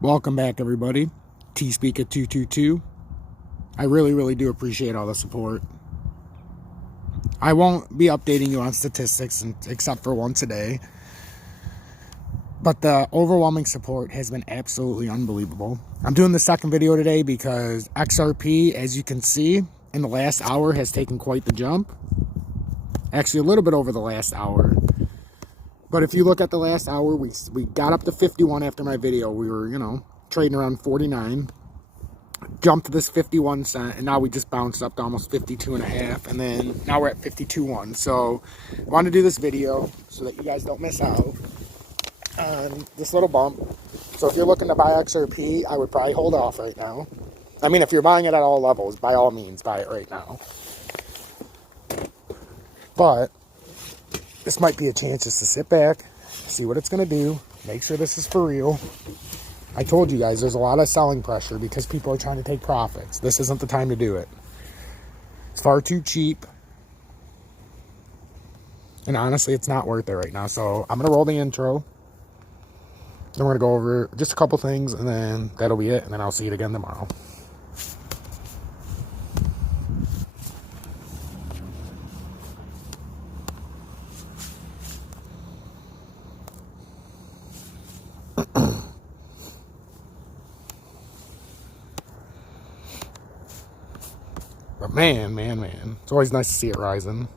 Welcome back, everybody. T-Speaker222. I really do appreciate all the support. I won't be updating you on statistics except for once a day, but the overwhelming support has been absolutely unbelievable. I'm doing the second video today because XRP, as you can see, in the last hour has taken quite the jump. Actually, a little bit over the last hour. But if you look at the last hour, we got up to 51 after my video. We were, trading around 49. Jumped to this 51 cent, and now we just bounced up to almost 52 and a half, and then now we're at 52.1. So I want to do this video so that you guys don't miss out on this little bump. So if you're looking to buy XRP, I would probably hold off right now. I mean, if you're buying it at all levels, by all means, buy it right now. But this might be a chance just to sit back, see what it's going to do, make sure this is for real. I told you guys there's a lot of selling pressure because people are trying to take profits. This isn't the time to do it. It's far too cheap. And honestly, it's not worth it right now. So I'm going to roll the intro. Then we're going to go over just a couple things, and then that'll be it. And then I'll see you again tomorrow. But man, it's always nice to see it rising.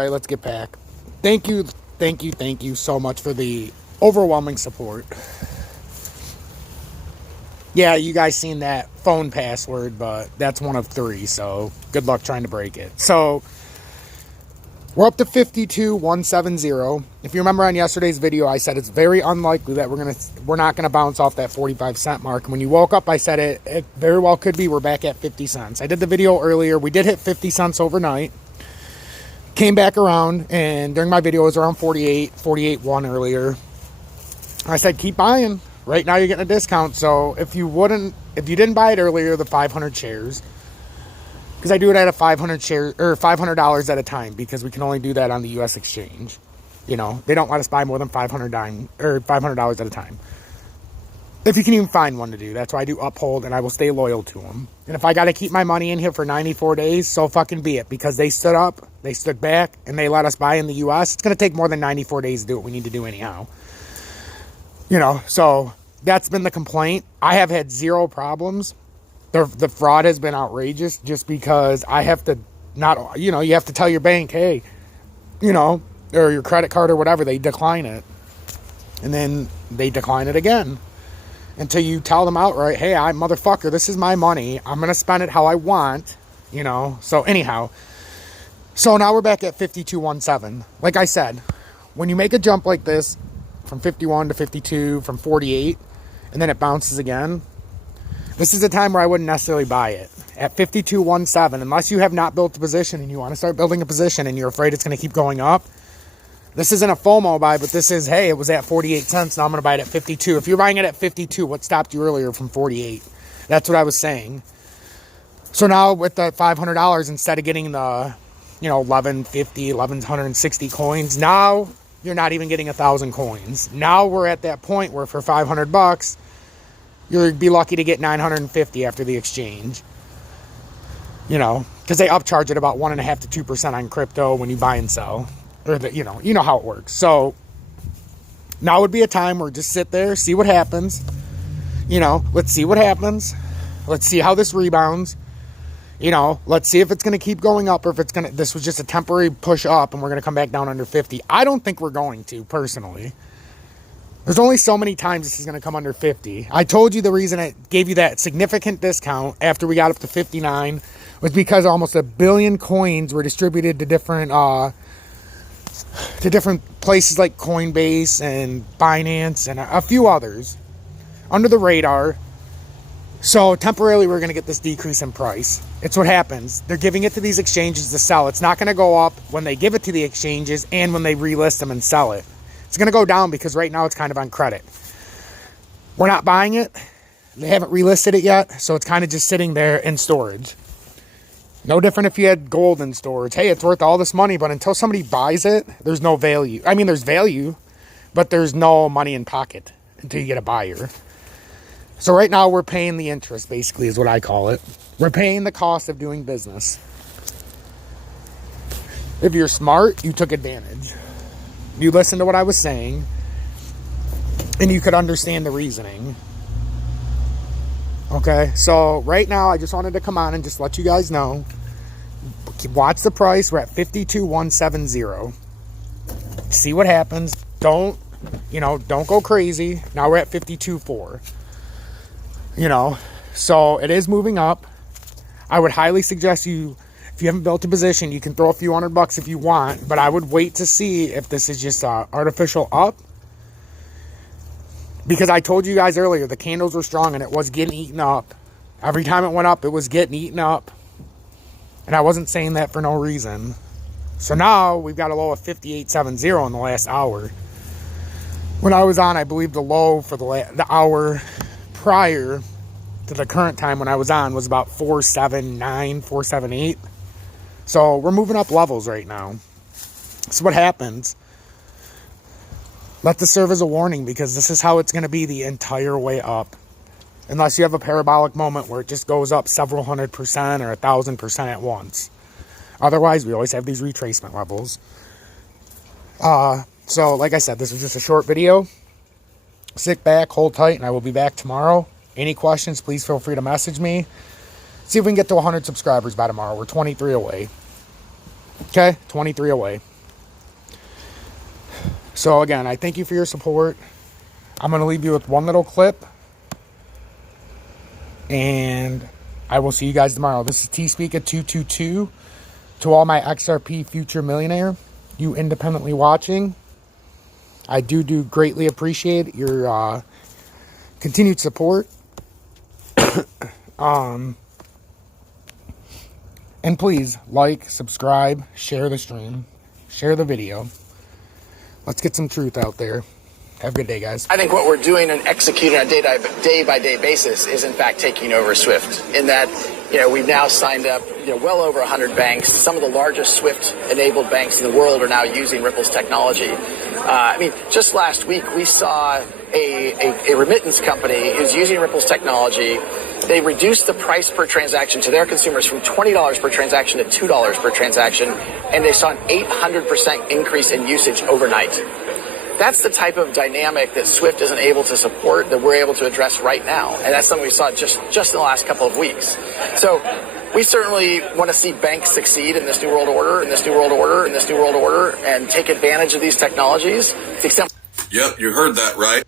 sorry, let's get back. Thank you so much for the overwhelming support. Yeah, you guys seen that phone password, but that's one of 3, so good luck trying to break it. So we're up to 52,170. If you remember on yesterday's video, I said it's very unlikely that we're not gonna bounce off that 45-cent mark. And when you woke up, I said it very well could be we're back at 50 cents. I did the video earlier. We did hit 50 cents overnight. Came back around, and during my video it was around 48.1 earlier. I said keep buying. Right now you're getting a discount. So if you didn't buy it earlier, the 500 shares. Because I do it at a 500 share or $500 at a time, because we can only do that on the U.S. exchange. You know, they don't let us buy more than $500 at a time. If you can even find one to do, that's why I do uphold, and I will stay loyal to them. And if I got to keep my money in here for 94 days, so fucking be it. Because they stood up, they stood back, and they let us buy in the U.S. It's going to take more than 94 days to do what we need to do anyhow. You know, so that's been the complaint. I have had 0 problems. The fraud has been outrageous, just because I have to you have to tell your bank, hey, or your credit card or whatever, they decline it. And then they decline it again. Until you tell them outright, hey, motherfucker, this is my money. I'm going to spend it how I want, So anyhow, so now we're back at 52.17. Like I said, when you make a jump like this, from 51 to 52, from 48, and then it bounces again, this is a time where I wouldn't necessarily buy it. At 52.17, unless you have not built a position and you want to start building a position and you're afraid it's going to keep going up, this isn't a FOMO buy, but this is, hey, it was at 48 cents, now I'm going to buy it at 52. If you're buying it at 52, what stopped you earlier from 48? That's what I was saying. So now with the $500, instead of getting the, 1150, 1160 coins, now you're not even getting 1,000 coins. Now we're at that point where for $500, you'll be lucky to get 950 after the exchange. Because they upcharge it about 1.5% to 2% on crypto when you buy and sell. Or you know how it works. So now would be a time where just sit there, see what happens. Let's see what happens. Let's see how this rebounds. Let's see if it's going to keep going up, or if this was just a temporary push up and we're going to come back down under 50. I don't think we're going to, personally. There's only so many times this is going to come under 50. I told you the reason I gave you that significant discount after we got up to 59 was because almost 1 billion coins were distributed to different places like Coinbase and Binance and a few others under the radar. So temporarily we're going to get this decrease in price. It's what happens. They're giving it to these exchanges to sell. It's not going to go up when they give it to the exchanges and when they relist them and sell it. It's going to go down because right now it's kind of on credit. We're not buying it. They haven't relisted it yet, so it's kind of just sitting there in storage. No different if you had gold in storage. Hey, it's worth all this money, but until somebody buys it, there's no value. I mean, there's value, but there's no money in pocket until you get a buyer. So right now we're paying the interest, basically, is what I call it. We're paying the cost of doing business. If you're smart, you took advantage. You listened to what I was saying, and you could understand the reasoning. Okay, so right now I just wanted to come on and just let you guys know. Watch the price. We're at 52.170. See what happens. Don't go crazy. Now we're at 52.4. So it is moving up. I would highly suggest you, if you haven't built a position, you can throw a few $100 if you want, but I would wait to see if this is just artificial up. Because I told you guys earlier, the candles were strong and it was getting eaten up. Every time it went up, it was getting eaten up. And I wasn't saying that for no reason. So now we've got a low of 58.70 in the last hour. When I was on, I believe the low for the hour prior to the current time when I was on was about 479, 478. So we're moving up levels right now. So what happens? Let this serve as a warning, because this is how it's going to be the entire way up. Unless you have a parabolic moment where it just goes up several 100% or 1,000% at once. Otherwise, we always have these retracement levels. So, like I said, this was just a short video. Sit back, hold tight, and I will be back tomorrow. Any questions, please feel free to message me. See if we can get to 100 subscribers by tomorrow. We're 23 away. Okay? 23 away. So again, I thank you for your support. I'm going to leave you with one little clip, and I will see you guys tomorrow. This is T-Speak222. To all my XRP future millionaire, you independently watching, I do greatly appreciate your continued support. And please like, subscribe, share the stream, share the video. Let's get some truth out there. Have a good day, guys. I think what we're doing and executing on a day-by-day basis is, in fact, taking over SWIFT. In that, we've now signed up, well over 100 banks. Some of the largest SWIFT-enabled banks in the world are now using Ripple's technology. Just last week, we saw a remittance company who's using Ripple's technology. They reduced the price per transaction to their consumers from $20 per transaction to $2 per transaction, and they saw an 800% increase in usage overnight. That's the type of dynamic that SWIFT isn't able to support that we're able to address right now. And that's something we saw just in the last couple of weeks. So we certainly want to see banks succeed in this new world order, and take advantage of these technologies. To the extent. Yep, you heard that right.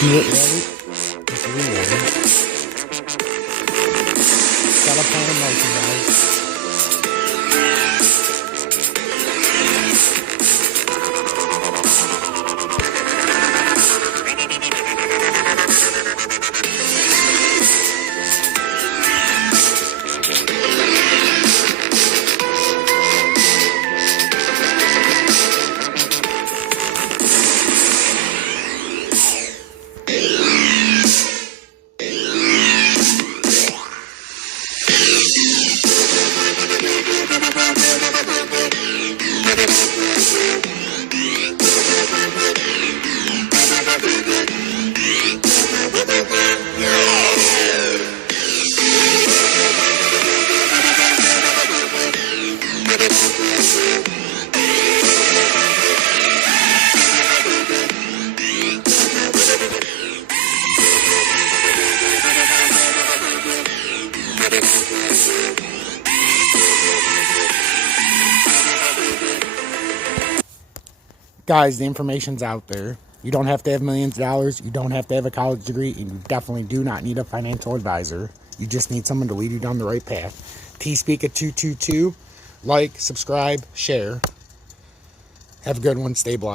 Do it right. It's reloading. Got a plan of motion, guys. Guys, the information's out there. You don't have to have millions of dollars. You don't have to have a college degree. And you definitely do not need a financial advisor. You just need someone to lead you down the right path. T-Speak at 222. Like, subscribe, share. Have a good one. Stay blessed.